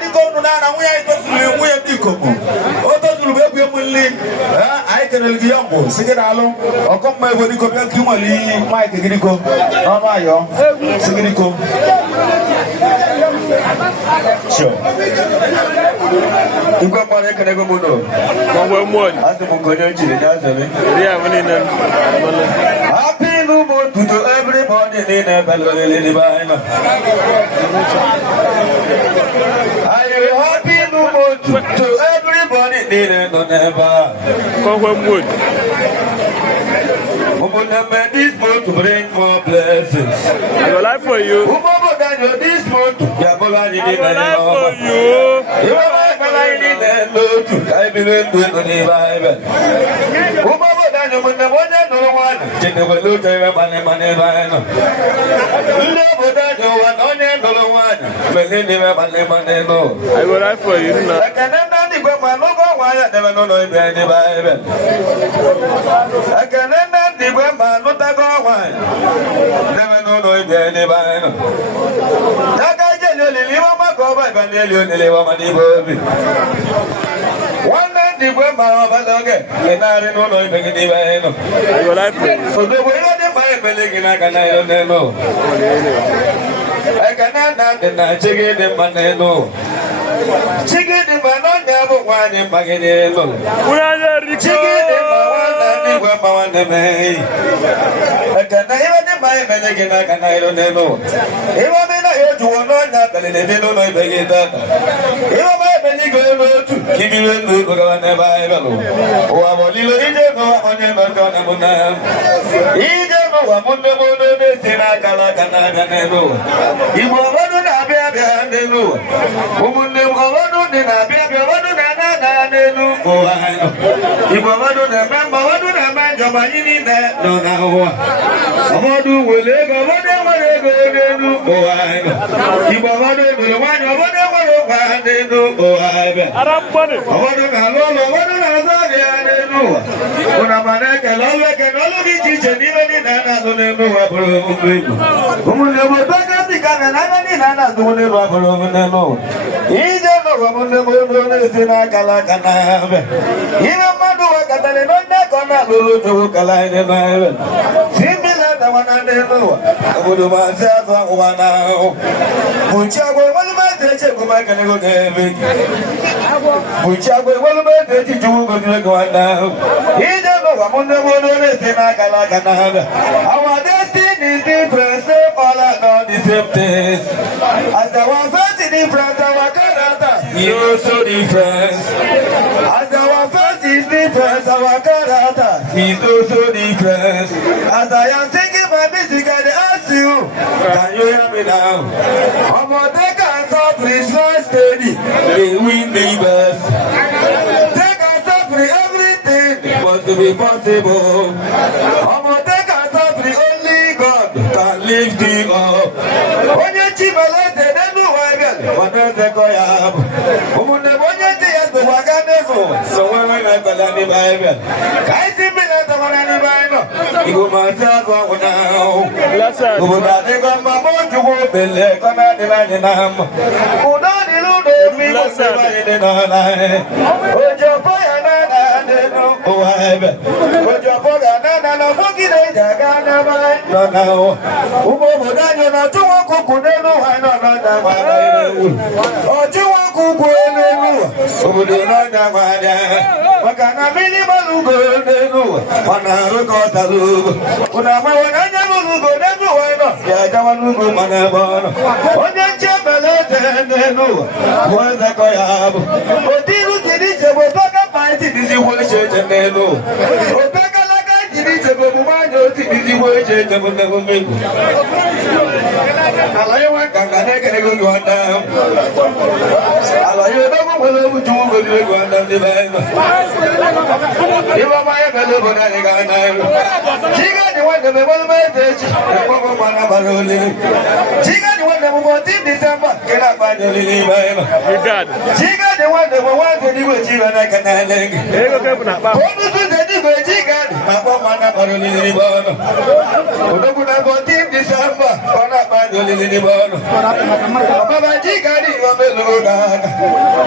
dịka unu na-ana nwunye anyị tozuru nwunye ndị ikom o tozuru bụ egwu egwu nli anyị kelere gị ya mbụ si gị n'alụ ọkọ mma egwu dịko bịa ka ị nwere iyi maịkị gị dịko n'ọnụ ayọ si gị dịko igwe mmadụ ekele ego m ụlọ asị m nke onye jiri ya zere happy new month to everybody in the belly divine. Are you happy new month to everybody in the never? This month to bring more blessings. I go live for you. This month, I go live for you. You are like I believe in the Bible. When the one and no one, take the loot of money, I go live for you. I can never go my logo, I never know the Bible. I can never go my logo, never know the Bible. I can live on my go by Vanillion, live on my neighborhood. One night, the women of a dog, and I don't know if I go live for you. So the way I define Belling, I can know. I cannot deny chicken in Maneno. Chicken in Manano, one in Paganello. Chicken in Mawan and May. I can never define Belling, I can know. Even I heard you were not that, and they don't know if I get that. Even my belly go to give you a good one, never ever. Oh, I'm a little idiot, no, I'm never gonna put them. Either no, I'm on the moon, and I can't know. You were one of the behind the room. Woman, they were one of the baby, one of the oh, I know. You were one of the member, one of the man, your money in that, no, now. Someone do will ever, whatever, oh, I know. You were one of the one, whatever, they do, oh, I bet. I don't want it. I want to know what I know. When I'm a neck, I love it, and all of the teachers, even in Anna, don't know what I'm never back at the gun, and I'm in Anna, don't know what I'm know. He don't know what I'm in a Galacana. Even Madu, Catalina, Cona, Lulu, to Calais, similar to one I know. I would do myself one now. Puchago, one of my teachers, go back and go there. Puchago, one of my teachers, go now. He don't know I'm on the moon, our destiny is different, so all are not the same things. As our first different, our character is also different. As our first is different, our character is also different. As I am singing my music, I ask you, can you hear me now? I'm on the cancer, please not steady, they win the best. Take us up for everything, but to be possible. I'm on the cancer, the only God can lift you up. When you cheat, then you will. What does the guy have? Who never wanted to have the Wagano? So when I got any Bible, I see me at the one any Bible. You must have one now. Who would not take on my boat to work the leg on the line in Ham? Who not elude me was divided on line? Put your fire and oh, I bet. Put your fire and I'll forget it. I got no. Who will not to walk up with no one on oh, do you want to go in? Who do not know? What can I really go? When I look at the look, when I never go, never went. Yeah, I don't want to go, man. When you jump a letter, where's the guy? What did you get? It's a back up my thing. You want to change a menu. Back like I did it. A woman, you think you will change a woman. I want to go down. I don't know what to do with the band. You are my available. She got the one of the one message. She got the one that was in December. Can I find the lily? She got the one that was when you were cheaper like an island. What is the difference? She got my one of the lily. December, on a bad little bono. Baba Jigani, Mameluga.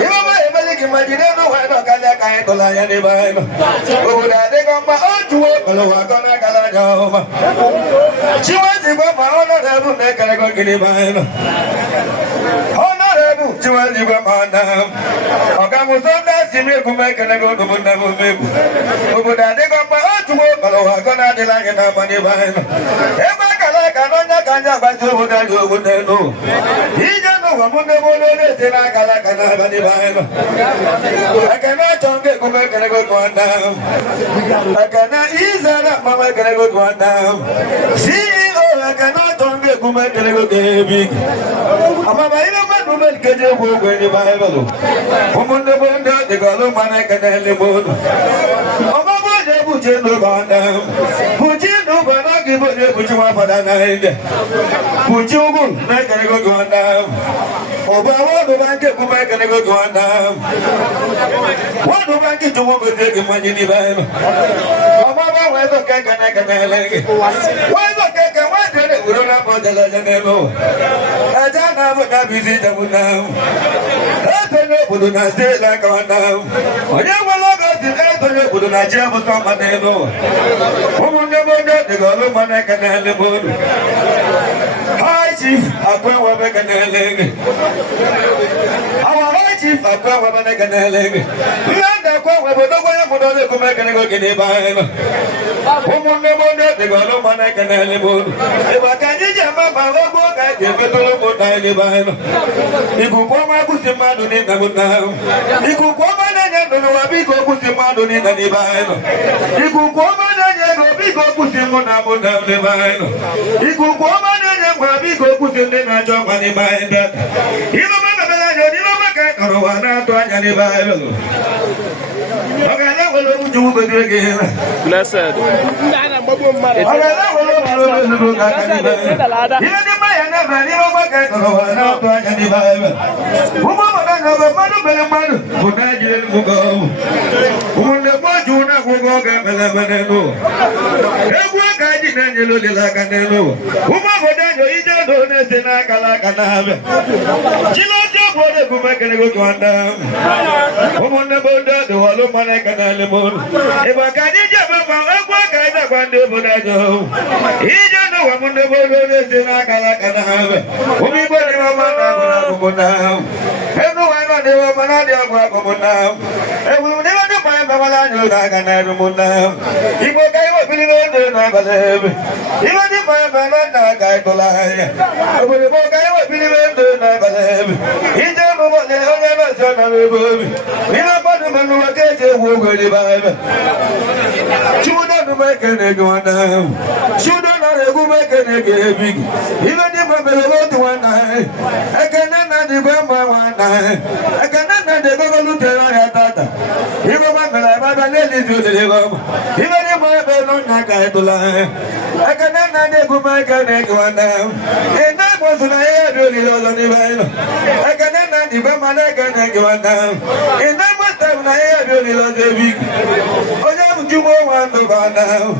You may imagine why not Kalaka, Kolaya, the Bible. Who would I take on my own to work? Gonna Galajoma. She was the honorable Nekalago Gilibano. Honorable, she was the Bamana. Okamusanda, Simiku make and go to Bundabu. Who would I take on my own to work? Gonna delay and up on the Bible. Ever Kanya Basu would I do with the no. He don't know what Mundabu is in a Galakana, the Bible. I cannot talk to make and go to one down. I cannot easily. Mama can I go to one now? CEO, I cannot turn the woman can I go to big. Mama, I don't want to get your work in the Bible. Woman, the bunda, the girl, man, I can tell you. Mama, they put you no one down. Put you no one, I give you put you one for the night. Put you good, I can go to one down. Oba, the bank, woman can I go to one down. What do I get to work with the money in the Bible? Why the cake and I can leg? Why the cake and why did it? We don't have much as I know. I don't have a visit now. I don't know who do not stay like one now. When you will look at the other, who do not jump on somebody. Woman never know the girl man I can handle. Hi, Chief, I go over back and leg. Our high chief, I go over back and leg. Land I go over the way I would go back and go get it by. Woman never know the girl man I can handle. If I can't get my go back, you better look for tiny Bible. You could come out with the man in the wood now. You could come out and know a big go with the man in the Bible. You could come out and know a big go with the man in the Bible. You could come out and know a big go with the job on the Bible. You don't know the Bible. Blessed. If I can't get my one day, but I know he don't know what the world is in a Galakana. Who be putting a man now? Everyone on the woman on the Aqua now. And we will never define the Malano Daganamo now. He will go believe in the Navalim. Even if I am not guy to lie, I will go believe in the Navalim. He don't know what the other son of a baby. We are bottom and we get a walk with the Bible. Children make an egg one now. Children are a good make an egg big. Even if I belong to one night, I cannot remember one night. I cannot go to the Tata. Even my lady to the liver. Even if I belong to lie, I cannot go make an egg one now. And that was when I had really lost on the Bible. I cannot remember my egg one now. And that was time I had really lost the big. Oh, you want to buy now.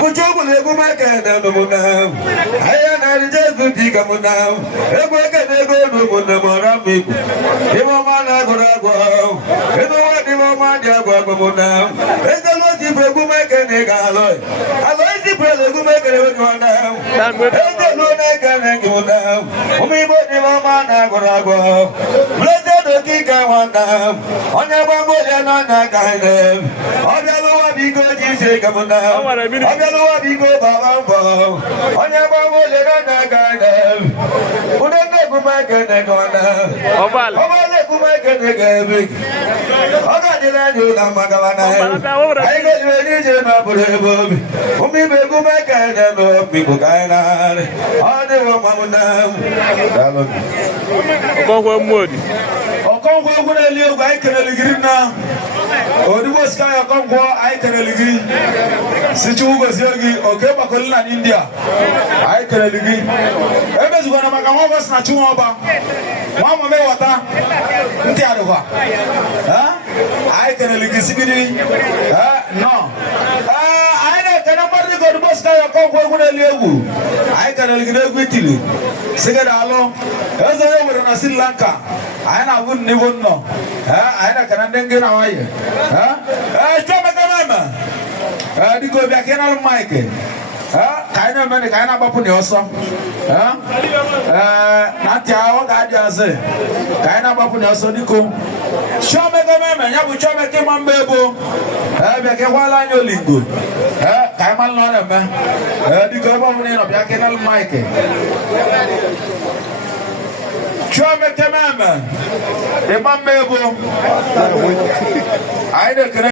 Put your go back and now. I am just to dig up now. Every can go to the Morambic. You want my go. You know what you want my go now. There's a lot of people who make a alloy. I like the brother who make a one now. And the Lord I can go down. We bought the man go. Blessed the king I want now. On your bamboo and on that kind of. Because you say, come on now. I'm going to go Baba. On your bamboo, let on that kind of. Put on the Gumaka and go now. Oval, let Gumaka and go big. I got the land you know, Magavana. I got religion of the who may be Gumaka and go people kind of. All the woman now. Go home, wood. Come on, I live by Canada now. Odibo sky akongo ai kanaligi sichugo siyogi okeba kolina India ai kanaligi ebe zugana makango bas na chuoba mama me wata nti adoba ai kanaligi sigiri no ai na kana marri godbo Oscar Yoko Lewu. I can get Italy. Second along. As I over in Sri Lanka. I wouldn't even know. I can't get away. Di ko bi akena lo Mike kaina mane kaina bapu ne oso na tia o ga dia se kaina bapu ne oso di ko shome ga meme nya bu shome ke mambebo be ke wala nyo lingo kai mal no na me di ko bapu ne no bi akena lo Mike shome ke meme e mambebo ai de